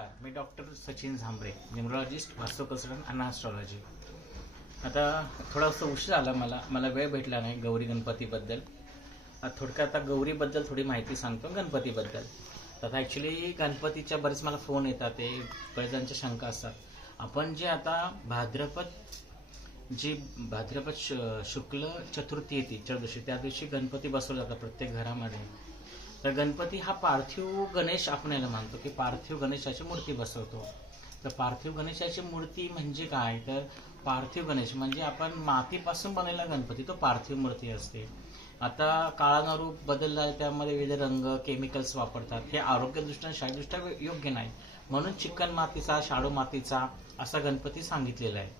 नमस्कार, मी doctor Sachin Jhambare, numerologist, वास्तू consultant आणि ॲस्ट्रॉलॉजी. आता थोडासा उशीर आला, मला वेळ भेटला नाही गौरी गणपतीबद्दल. थोडक्यात आता गौरीबद्दल थोडी माहिती सांगतो, गणपतीबद्दल. आता ॲक्च्युली गणपतीच्या बरेच मला फोन येतात, ते बरेच जणांच्या शंका असतात. आपण जे आता भाद्रपद शुक्ल चतुर्थी येते, चतुर्दशी, त्या दिवशी गणपती बसवला जातात प्रत्येक घरामध्ये. तर गणपती हा पार्थिव गणेश आपण याला मानतो, की पार्थिव गणेशाची मूर्ती बसवतो. तर पार्थिव गणेशाची मूर्ती म्हणजे काय, तर पार्थिव गणेश म्हणजे आपण मातीपासून बनवलेला गणपती, तो पार्थिव मूर्ती असते. आता काळानुरूप बदलला, त्यामध्ये विविध रंग, केमिकल्स वापरतात. हे आरोग्यदृष्ट्या, शारीरिकदृष्ट्या योग्य नाही, म्हणून चिकन मातीचा, शाडू मातीचा असा गणपती सांगितलेला आहे.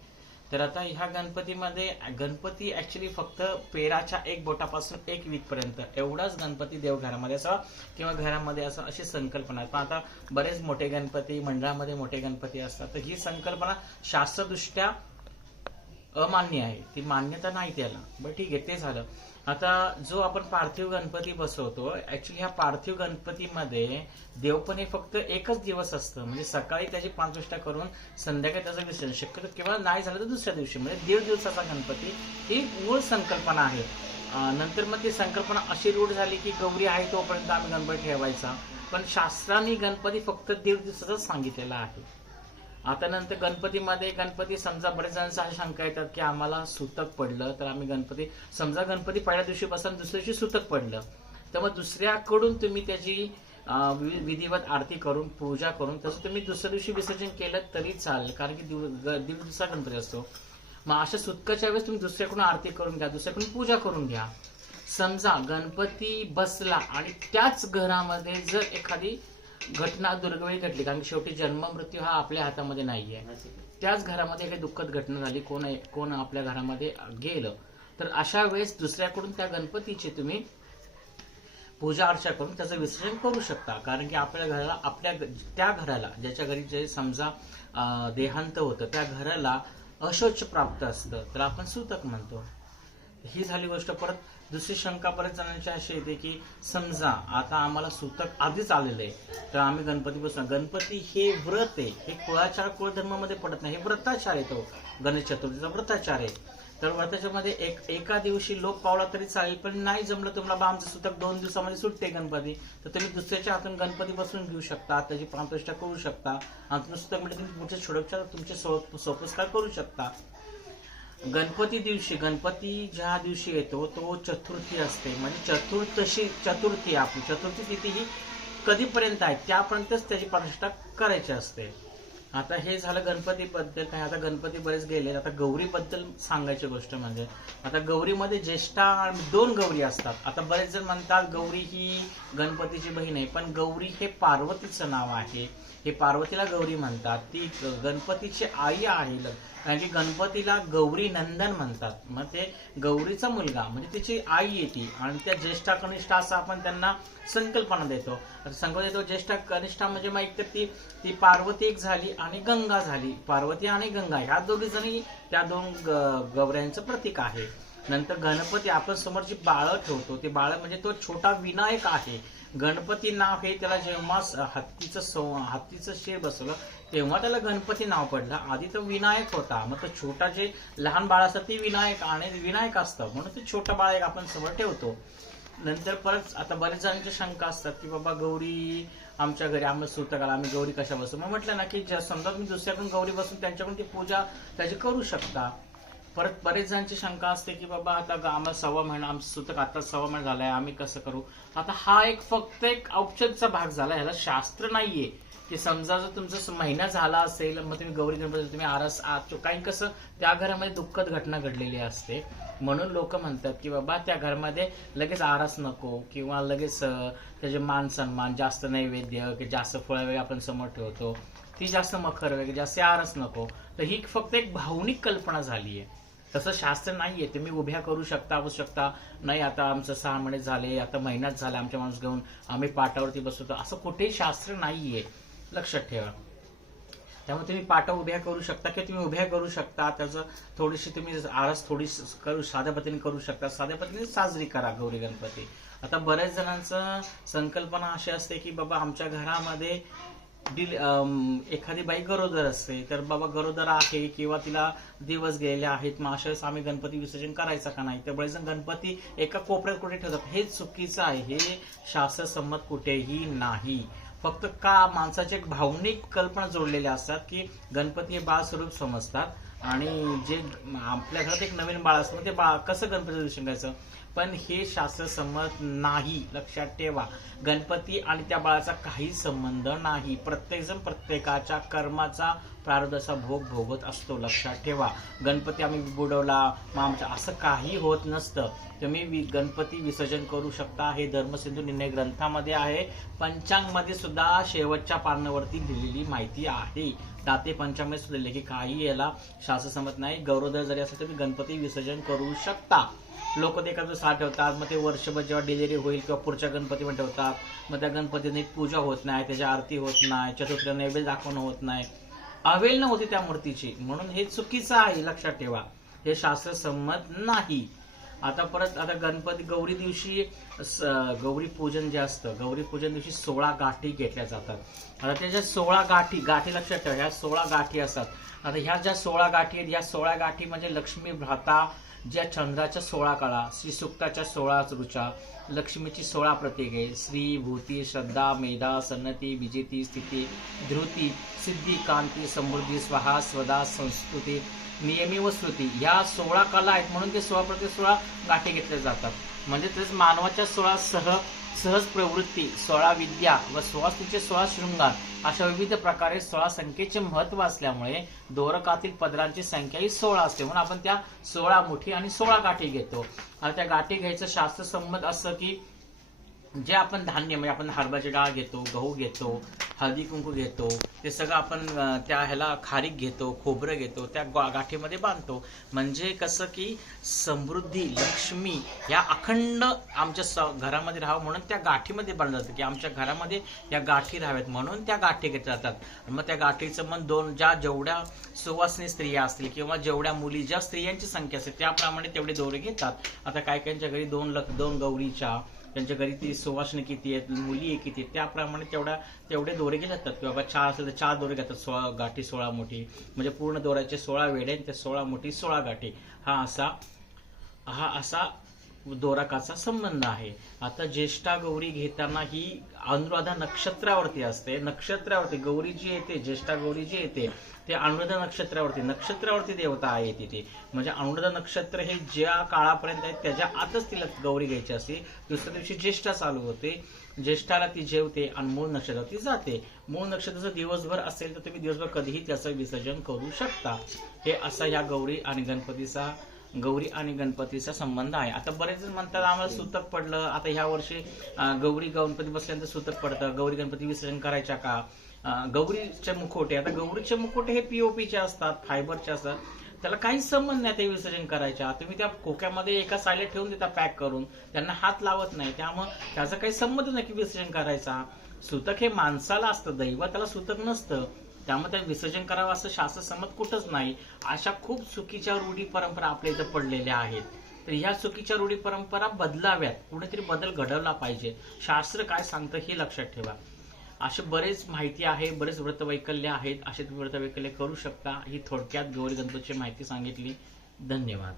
तर आता ह्या गणपतीमध्ये गणपती ऍक्च्युली फक्त पेराच्या एक बोटापासून एक वीतपर्यंत एवढाच गणपती देवघरामध्ये असा किंवा घरामध्ये असा, अशी संकल्पना आहे. पण आता बरेच मोठे गणपती, मंडळामध्ये मोठे गणपती असतात. तर ही संकल्पना शास्त्रदृष्ट्या अमान्य आहे, ती मान्यता नाही त्याला. बरं ठीक आहे, ते झालं. आता जो आपण पार्थिव गणपती बसवतो, ऍक्च्युली ह्या पार्थिव गणपतीमध्ये देवपण हे फक्त एकच दिवस असतं. म्हणजे सकाळी त्याची प्राणप्रतिष्ठा करून संध्याकाळी त्याचं विसर्जन, शक्यतो किंवा नाही झालं तर दुसऱ्या दिवशी, म्हणजे 1.5 दिवसाचा गणपती ही मूळ संकल्पना आहे. नंतर मग ती संकल्पना अशी रूढ झाली की गौरी आहे तोपर्यंत आम्ही गणपती ठेवायचा. पण शास्त्राने गणपती फक्त 1.5 दिवसाचाच सांगितलेला आहे. आता नंतर गणपती समजा बरेच जणांचा शंका येतात की आम्हाला सुतक पडलं तर आम्ही गणपती, समजा गणपती पहिल्या दिवशी बसून दुसऱ्या दिवशी सुतक पडलं, तर मग दुसऱ्याकडून तुम्ही त्याची विधिवत आरती करून, पूजा करून, तसं तुम्ही दुसऱ्या दिवशी विसर्जन केलं तरी चालेल, कारण की 1.5 दिवसा गणपती असतो. मग अशा सुतकाच्या वेळेस तुम्ही दुसऱ्याकडून आरती करून घ्या, दुसऱ्याकडून पूजा करून घ्या. समजा गणपती बसला आणि त्याच घरामध्ये जर एखादी घटना दुर्गवेळी घडली, कारण शेवटी जन्म मृत्यू हा आपल्या हातामध्ये नाहीये, त्याच घरामध्ये काही दुःखद घटना झाली, कोण आपल्या घरामध्ये गेलं, तर अशा वेळेस दुसऱ्याकडून त्या गणपतीची तुम्ही पूजा अर्चा करून त्याचं विसर्जन करू शकता. कारण की आपल्या घराला ज्याच्या घरी जे समजा देहांत होतं, त्या घराला अशौच प्राप्त असतं, तर आपण सुतक म्हणतो. ही झाली गोष्ट. परत दुसरी शंका बऱ्याच जणांची अशी येते की समजा आता आम्हाला सुतक आधीच आलेलं आहे, तर आम्ही गणपती बसतो. गणपती हे व्रत आहे, हे कुळाचार, कुळधर्मामध्ये पडत नाही, हे व्रताचार आहे. तो गणेश चतुर्थीचा व्रताचार आहे. तर व्रताच्या मध्ये एका दिवशी लोक पावला तरी चालेल, पण नाही जमलं तुम्हाला, आमचं सुतक 2 दिवसामध्ये सुटते गणपती, तर तुम्ही दुसऱ्याच्या हातून गणपती बसवून घेऊ शकता, त्याची प्राणप्रतिष्ठा करू शकता, आणि तुमचं सुतक म्हणजे तुम्ही पुढचे छोडोपचार, तुमचे सोपस्कार करू शकता. गणपती ज्या दिवशी येतो तो चतुर्थी असते, म्हणजे चतुर्थी आपली चतुर्थी तिथी ही कधीपर्यंत आहे त्यापर्यंतच त्याची प्रतिष्ठा करायची असते. आता हे झालं गणपतीबद्दल काय. आता गणपती बरेच गेले. आता गौरीबद्दल सांगायची गोष्ट म्हणजे, आता गौरीमध्ये ज्येष्ठा 2 गौरी असतात. आता बरेच जण म्हणतात गौरी ही गणपतीची बहीण आहे, पण गौरी हे पार्वतीचं नाव आहे, हे पार्वतीला गौरी म्हणतात, ती गणपतीची आई आहे. कारण की गणपतीला गौरी नंदन म्हणतात. मग ते गौरीचा मुलगा म्हणजे तिची आई येते, आणि त्या ज्येष्ठा कनिष्ठा असं आपण त्यांना संकल्पना देतो. ज्येष्ठा कनिष्ठा म्हणजे मग एक तर ती पार्वती एक झाली आणि गंगा झाली. पार्वती आणि गंगा ह्या दोघी जणी त्या 2 गौऱ्यांचं प्रतीक आहे. नंतर गणपती आपण समोर जी बाळं ठेवतो, ते बाळ म्हणजे तो छोटा विनायक आहे. गणपती नाव हे त्याला जेव्हा हत्तीचं शेर बसवलं तेव्हा त्याला गणपती नाव पडलं. आधी तो विनायक होता, मग तो छोटा जे लहान बाळ असतं ते विनायक असतं, म्हणून ते छोटा बाळ एक आपण समोर ठेवतो. नंतर परत आता बरेच जणांच्या शंका असतात की बाबा गौरी आमच्या घरी, आम्हाला सुतक आला, आम्ही गौरी कशा बसवू. मग म्हटलं ना की समजा तुम्ही दुसऱ्याकडून गौरी बसून त्यांच्याकडून ती पूजा त्याची करू शकता. परत बरेच जणांची शंका असते की बाबा आता आम्हाला 1.25 महिना, आमचं सुतक आता 1.25 महिना झालाय, आम्ही कसं करू. आता हा फक्त एक औपचारिकचा भाग झाला, ह्याला शास्त्र नाहीये की समजा जर तुमचा महिना झाला असेल मग तुम्ही गौरी गणपती तुम्ही आरस काही, कसं त्या घरामध्ये दुःखद घटना घडलेली असते, म्हणून लोक म्हणतात की बाबा त्या घरामध्ये लगेच आरस नको, किंवा लगेच त्याचे मान सन्मान, जास्त नैवेद्य की जास्त फळं वगैरे आपण समोर ठेवतो, ती जास्त मखर वगैरे जास्त आरस नको. तर ही फक्त एक भावनिक कल्पना झाली आहे, तसं शास्त्र नाहीये. तुम्ही उभ्या करू शकता, नाही आता आमचं 6 महिने झाले, आता महिनाच झाला आमच्या माणूस घेऊन आम्ही पाटावरती बसवतो, असं कुठेही शास्त्र नाहीये, लक्षात ठेवा. त्यामुळे तुम्ही पाटा उभ्या करू शकता, किंवा तुम्ही उभ्या करू शकता, त्याचं थोडीशी तुम्ही आरस साध्या पद्धतीने करू शकता, साध्या पद्धतीने साजरी करा गौरी गणपती. आता बऱ्याच जणांचं संकल्पना अशी असते की बाबा आमच्या घरामध्ये एखादी बाई गरोदर असते तर बाबा गरोदर आहे किंवा तिला दिवस गेलेले आहेत, मग अशा वेळेस आम्ही गणपती विसर्जन करायचं का नाही, तर बरेच जण गणपती एका कोपऱ्यात कुठे ठेवतात. हे चुकीचं आहे, हे शास्त्रसंमत कुठेही नाही. फक्त का माणसाची एक भावनिक कल्पना जोडलेल्या असतात की गणपती हे बाळ स्वरूप समजतात आणि जे आपल्या घरात एक नवीन बाळ असतं ते बाळ कसं गणपती विसर्जन करायचं, पण हे शास्त्रसंमत नाही. लक्षात ठेवा, गणपती आणि त्या बाळाचा काही संबंध नाही. प्रत्येकजण प्रत्येकाच्या कर्माचा प्रारब्धाचा भोग भोगत असतो. लक्षात ठेवा, गणपती आम्ही बुडवला मग आमच्या असं काही होत नसतं. तुम्ही गणपती विसर्जन करू शकता. हे धर्मसिंधू निर्णय ग्रंथामध्ये आहे. पंचांगमध्ये सुद्धा शेवटच्या पानावरती लिहिलेली माहिती आहे. दाते पंचांगमध्ये सुद्धा लिहिले की काही याला शास्त्रसंमत नाही. गौरवधर जरी असेल तुम्ही गणपती विसर्जन करू शकता. लोक ते एखादं साथ ठेवतात, मग ते वर्षभर जेव्हा डिलिव्हरी होईल किंवा पुढच्या गणपती पण ठेवतात, मग त्या गणपतीने पूजा होत नाही, त्याची आरती होत नाही, चतुर्थीला नैवेद्य दाखवणं होत नाही, अवेल न होती त्या मूर्तीची. म्हणून हे चुकीचं आहे. लक्षात ठेवा, हे शास्त्रसंमत नाही. आता गणपती गौरी दिवशी गौरी पूजन जे असतं, गौरी पूजन दिवशी 16 गाठी घेतल्या जातात. आता त्याच्या 16 गाठी लक्षात ठेवा, ह्या 16 गाठी असतात. आता ह्या ज्या 16 गाठी आहेत, ह्या 16 गाठी म्हणजे लक्ष्मी भ्राता, ज्या चंद्राच्या 16 कळा, श्री सुक्ताच्या 16 रुचा, लक्ष्मीची 16 प्रतीके, श्री, भूती, श्रद्धा, मेधा, सन्नती, विजेती, स्थिती, धृती, सिद्धी, कांती, समृद्धी, स्वाहा, स्वदा, संस्कृती, नियमी व श्रुती, ह्या 16 कला आहेत. म्हणून ते 16 प्रति 16 गाठी घेतल्या जातात. म्हणजे तेच मानवाच्या 16 सहज प्रवृत्ती, 16 विद्या व 16 स्त्रीचे 16 शृंगार, अशा विविध प्रकारे 16 संख्येचे महत्व असल्यामुळे दोरकातील पदरांची संख्या ही 16 असते. म्हणून आपण त्या 16 मुठी आणि 16 गाठी घेतो. आता त्या गाठी घ्यायचं शास्त्रसंमत असं की जे आपण धान्य म्हणजे आपण हरभऱ्याची डाळ घेतो, गहू घेतो, हळदी कुंकू घेतो, ते सगळं आपण त्या ह्याला खारीक घेतो, खोबरं घेतो, त्या गाठीमध्ये बांधतो. म्हणजे कसं की समृद्धी, लक्ष्मी या अखंड आमच्या घरामध्ये राहावं म्हणून त्या गाठीमध्ये बांधलं जातं की आमच्या घरामध्ये या गाठी राहाव्यात म्हणून त्या गाठी घेतल्या जातात. मग त्या गाठीचं मन जेवढ्या सुवासिनी स्त्रिया असतील किंवा जेवढ्या मुली, ज्या स्त्रियांची संख्या असेल त्याप्रमाणे तेवढे दोरे घेतात. आता काहींच्या घरी 2 गौरीच्या, त्यांच्या घरी ती सुवासिनी किती आहेत, मुली किती आहेत, त्याप्रमाणे तेवढे दोरे घेतले जातात. किंवा 4 असेल तर 4 दोरे घेतात. 16 गाठी 16 मोठी, म्हणजे पूर्ण दोऱ्याचे 16 वेढे, त्या 16 मोठी 16 गाठी, हा असा दोराकाचा संबंध आहे. आता ज्येष्ठा गौरी घेताना ही अनुराधा नक्षत्रावरती असते. नक्षत्रावरती गौरी जी येते, ज्येष्ठा गौरी जी येते ते अनुराधा नक्षत्रावरती देवता आहे तिथे. म्हणजे अनुराधा नक्षत्र हे ज्या काळापर्यंत आहे त्याच्या आतच तिला गौरी घ्यायची असते. दुसऱ्या दिवशी ज्येष्ठा चालू होते, ज्येष्ठाला ती जेवते आणि मूळ नक्षत्रावरती जाते. मूळ नक्षत्राचं दिवसभर असेल तर तुम्ही दिवसभर कधीही त्याचं विसर्जन करू शकता. हे असा या गौरी आणि गणपतीचा संबंध आहे. आता बरेच जण म्हणतात आम्हाला सूतक पडलं, आता ह्या वर्षी गणपती बसल्यानंतर सूतक पडतं, गौरी गणपती विसर्जन करायच्या का. गौरीचे मुखोटे, आता गौरीचे मुखोटे हे पीओपीचे असतात, फायबरचे असतात, त्याला काही संबंध नाही ते विसर्जन करायच्या. तुम्ही त्या खोक्यामध्ये एका साईडला ठेवून देता पॅक करून, त्यांना हात लावत नाही, त्यामुळे त्याचा काही संबंध नाही की विसर्जन करायचा. सूतक हे माणसाला असतं, दैवताला सूतक नसतं, त्यामुळे त्या विसर्जन करावं असं शास्त्रसंमत कुठंच नाही. अशा खूप चुकीच्या रूढी परंपरा आपल्या इथं पडलेल्या आहेत. तर ह्या चुकीच्या रूढी परंपरा बदलाव्यात, कुठेतरी बदल घडवला पाहिजे. शास्त्र काय सांगतं हे लक्षात ठेवा. असे बरेच माहिती आहे, बरेच व्रतवैकल्य आहेत, असे तुम्ही व्रतवैकल्य करू शकता. ही थोडक्यात गौरी गणपतीची माहिती सांगितली. धन्यवाद.